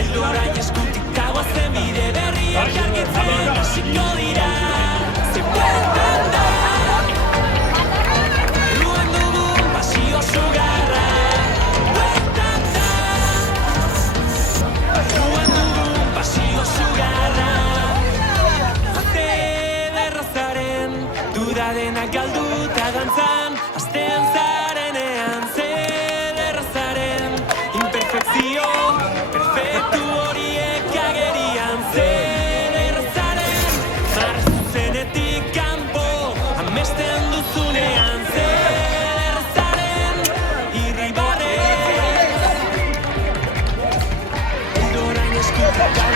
Eldorain eskutik dagoazen bide berriak argitzen hasiko dira. Ze bueltan da erruen dugun pasio sugarra. Bueltan da erruen dugun pasio sugarra. Azte derrazaren duda denak galduta dantzan, astean zarenean ze derrazaren imperfekzio perfektu horiek agerian ze derrazaren marzuzenetik kanpo amesten duzunean ze derrazaren irribarre Eldorain eskutik